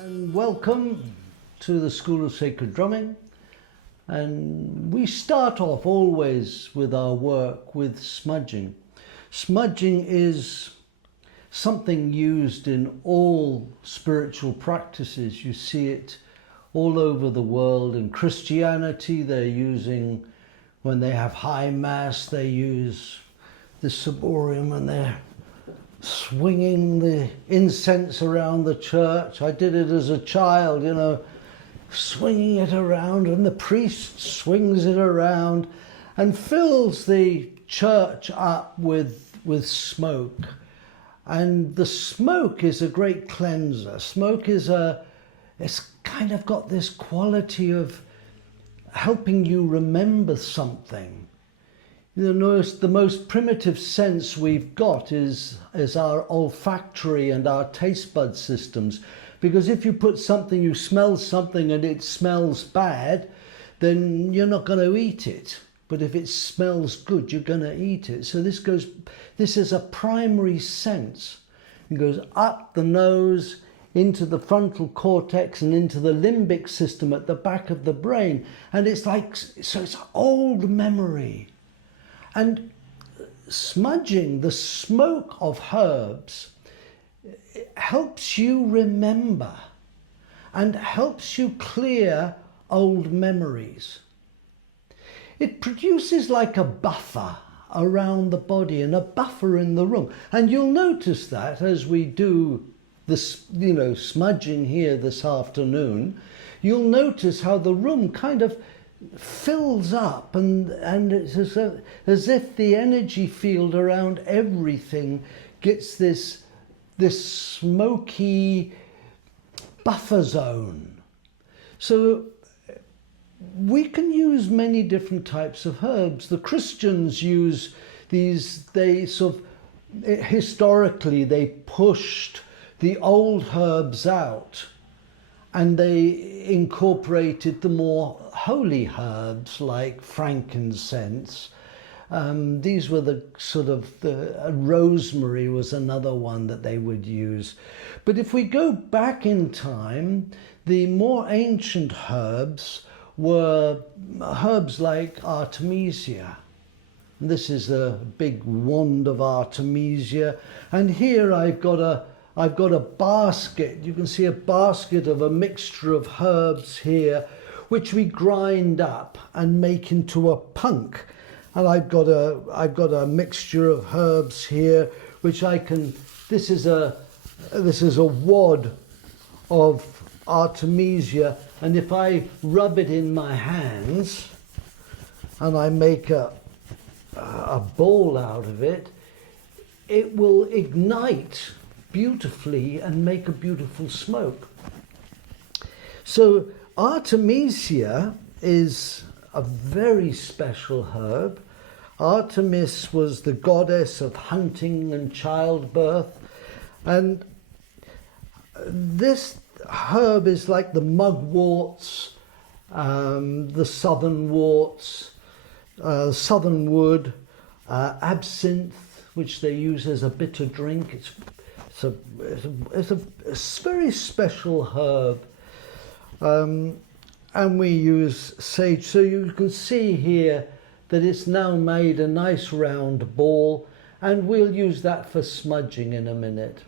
And welcome to the School of Sacred Drumming. And we start off always with our work with smudging. Smudging is something used in all spiritual practices. You see it all over the world. In Christianity, they're using, when they have high mass, they use the ciborium and they're swinging the incense around the church. I did it as a child, you know, swinging it around, and the priest swings it around and fills the church up with smoke. And the smoke is a great cleanser. Smoke is it's kind of got this quality of helping you remember something. The most primitive sense we've got is our olfactory and our taste bud systems. Because if you put something, you smell something and it smells bad, then you're not going to eat it. But if it smells good, you're going to eat it. So this is a primary sense. It goes up the nose, into the frontal cortex and into the limbic system at the back of the brain. And it's like, so it's old memory. And smudging, the smoke of herbs, helps you remember and helps you clear old memories. It produces like a buffer around the body and a buffer in the room. And you'll notice that as we do this, smudging here this afternoon, you'll notice how the room kind of fills up and it's as if the energy field around everything gets this smoky buffer zone. So we can use many different types of herbs. The Christians use these, historically they pushed the old herbs out and they incorporated the more holy herbs like frankincense. These were the rosemary was another one that they would use. But if we go back in time, the more ancient herbs were herbs like Artemisia. And this is a big wand of Artemisia. And here I've got a basket. You can see a basket of a mixture of herbs here, which we grind up and make into a punk. And I've got a mixture of herbs here, which this is a wad of Artemisia, and if I rub it in my hands and I make a ball out of it, it will ignite beautifully and make a beautiful smoke. So Artemisia is a very special herb. Artemis was the goddess of hunting and childbirth, and this herb is like the mugworts, the southernworts, southernwood, absinthe, which they use as a bitter drink. It's a very special herb. And we use sage. So you can see here that it's now made a nice round ball, and we'll use that for smudging in a minute.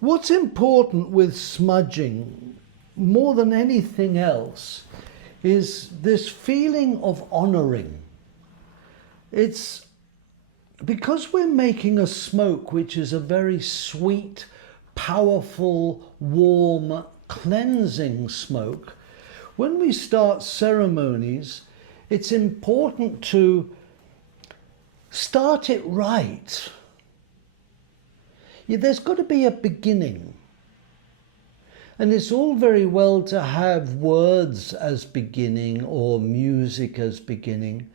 What's important with smudging, more than anything else, is this feeling of honouring. It's because we're making a smoke which is a very sweet, powerful, warm, cleansing smoke. When we start ceremonies, it's important to start it right. There's got to be a beginning. And it's all very well to have words as beginning or music as beginning.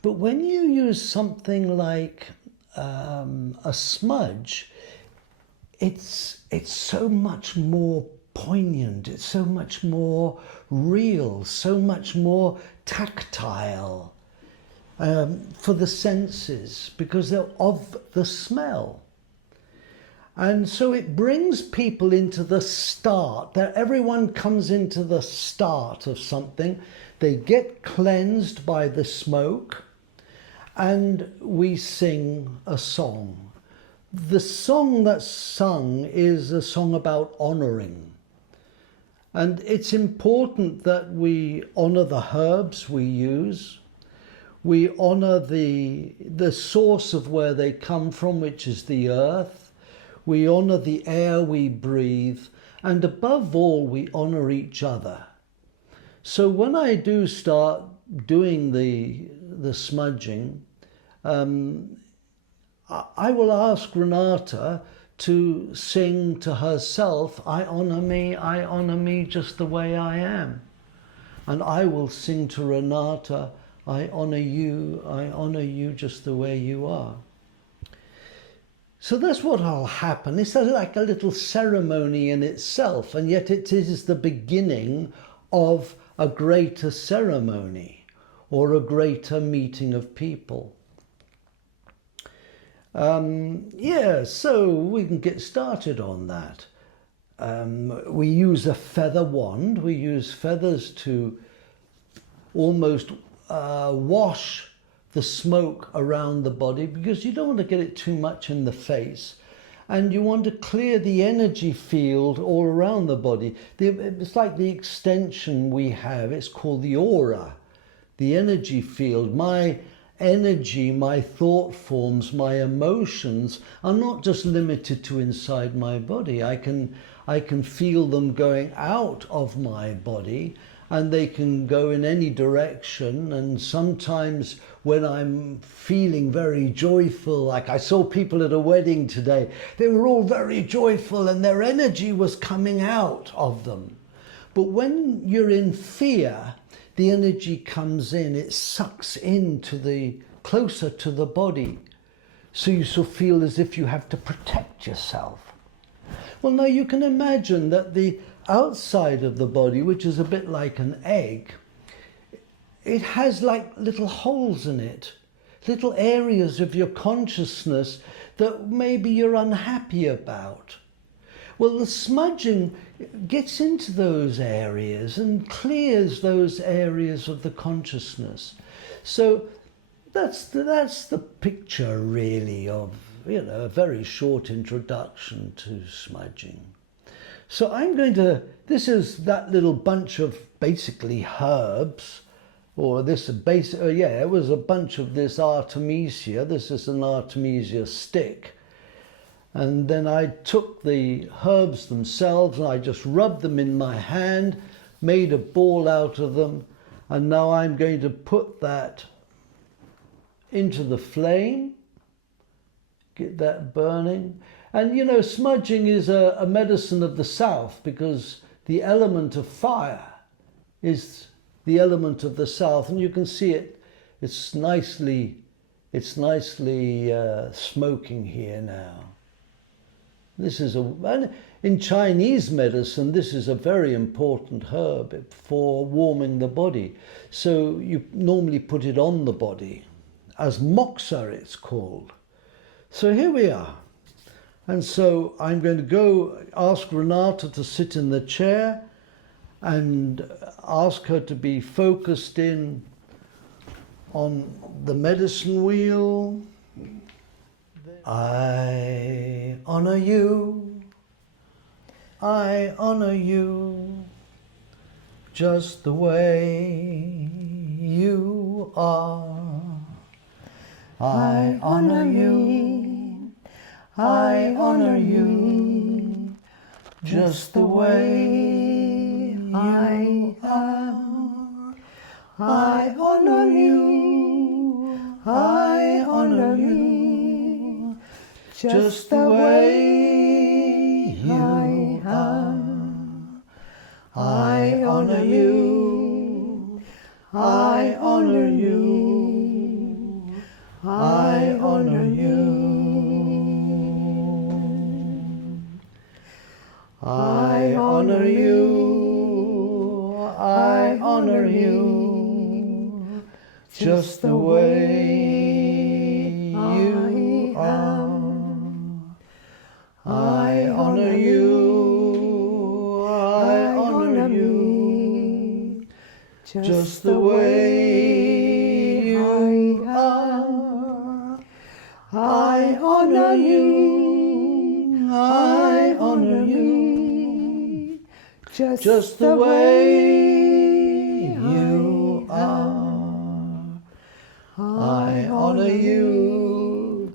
But when you use something like a smudge, it's so much more poignant, it's so much more real, so much more tactile for the senses because they're of the smell. And so it brings people into the start. That everyone comes into the start of something. They get cleansed by the smoke, and we sing a song. The song that's sung is a song about honoring. And it's important that we honor the herbs we use. We honor the source of where they come from, which is the earth. We honor the air we breathe. And above all, we honor each other. So when I do start doing the smudging, I will ask Renata to sing to herself, I honor me just the way I am. And I will sing to Renata, I honor you just the way you are. So that's what will happen. It's like a little ceremony in itself, and yet it is the beginning of a greater ceremony or a greater meeting of people. So we can get started on that. We use a feather wand. We use feathers to almost wash the smoke around the body, because you don't want to get it too much in the face, and you want to clear the energy field all around the body. It's like the extension we have. It's called the aura, the energy field. My energy, my thought forms, my emotions are not just limited to inside my body. I can feel them going out of my body, and they can go in any direction. And sometimes when I'm feeling very joyful, like I saw people at a wedding today, they were all very joyful and their energy was coming out of them. But when you're in fear, the energy comes in, it sucks into closer to the body. So you sort of feel as if you have to protect yourself. Well, now you can imagine that the outside of the body, which is a bit like an egg, it has like little holes in it, little areas of your consciousness that maybe you're unhappy about. Well, the smudging gets into those areas and clears those areas of the consciousness. So that's the picture really of, a very short introduction to smudging. So this is that little bunch of basically herbs, or it was a bunch of this Artemisia. This is an Artemisia stick. And then I took the herbs themselves and I just rubbed them in my hand, made a ball out of them, and now I'm going to put that into the flame, get that burning. And smudging is a medicine of the south, because the element of fire is the element of the south, and you can see it's nicely smoking here now. In Chinese medicine, this is a very important herb for warming the body. So you normally put it on the body, as moxa it's called. So here we are. And so I'm going to go ask Renata to sit in the chair and ask her to be focused in on the medicine wheel. I honor you, just the way you are. I honor you, just the way I am. I honor you, just the way I am. I honor you, I honor you, I honor you. I honor you, I honor you, just the way you are. just the way you are. I honor you, I honor you, just the way you are. I honor you,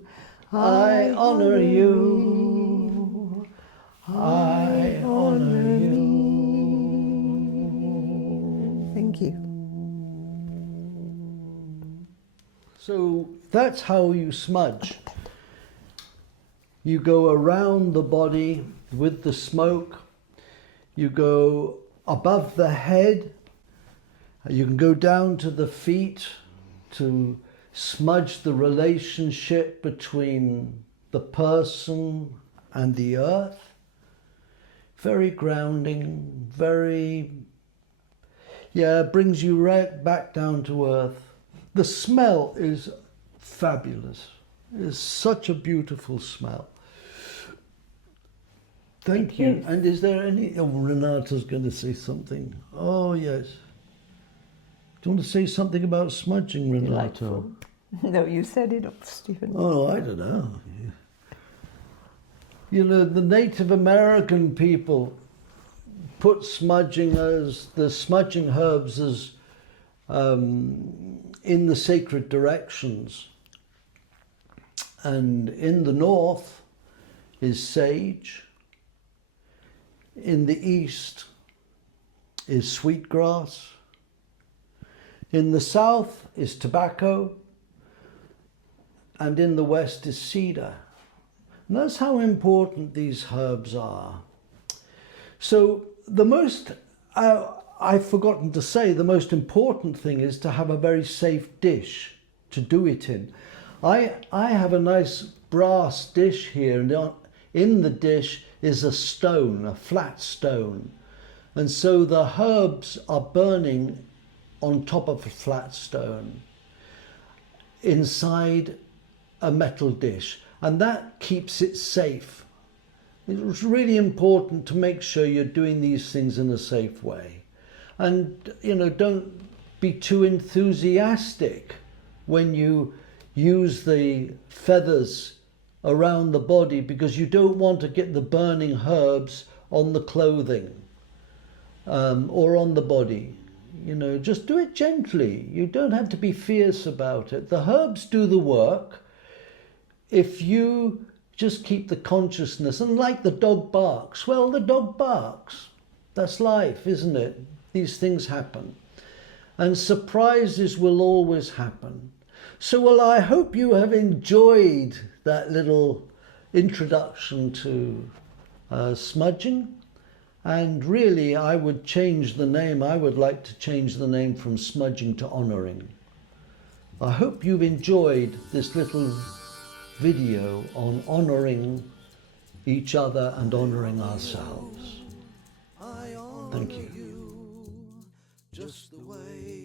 I honor you, I honor you. Thank you. So that's how you smudge. You go around the body with the smoke. You go above the head. You can go down to the feet to smudge the relationship between the person and the earth. Very grounding, very, brings you right back down to earth. The smell is fabulous. It's such a beautiful smell. Thank you. And is there any... Oh, Renata's going to say something. Oh, yes. Do you want to say something about smudging, Renata? Delightful. No, you said it, Stephen. Oh, I don't know. You know, the Native American people put smudging as... the smudging herbs as... in the sacred directions. And in the north is sage. In the east is sweetgrass. In the south is tobacco. And in the west is cedar. And that's how important these herbs are. So the most... I've forgotten to say, the most important thing is to have a very safe dish to do it in. I have a nice brass dish here, and in the dish is a stone, a flat stone. And so the herbs are burning on top of a flat stone inside a metal dish, and that keeps it safe. It's really important to make sure you're doing these things in a safe way. And, you know, don't be too enthusiastic when you use the feathers around the body, because you don't want to get the burning herbs on the clothing or on the body. You know, just do it gently. You don't have to be fierce about it. The herbs do the work if you just keep the consciousness. And like the dog barks, well, the dog barks. That's life, isn't it? These things happen. And surprises will always happen. So, well, I hope you have enjoyed that little introduction to smudging. And really, I would change the name. I would like to change the name from smudging to honouring. I hope you've enjoyed this little video on honouring each other and honouring ourselves. Thank you. Just the way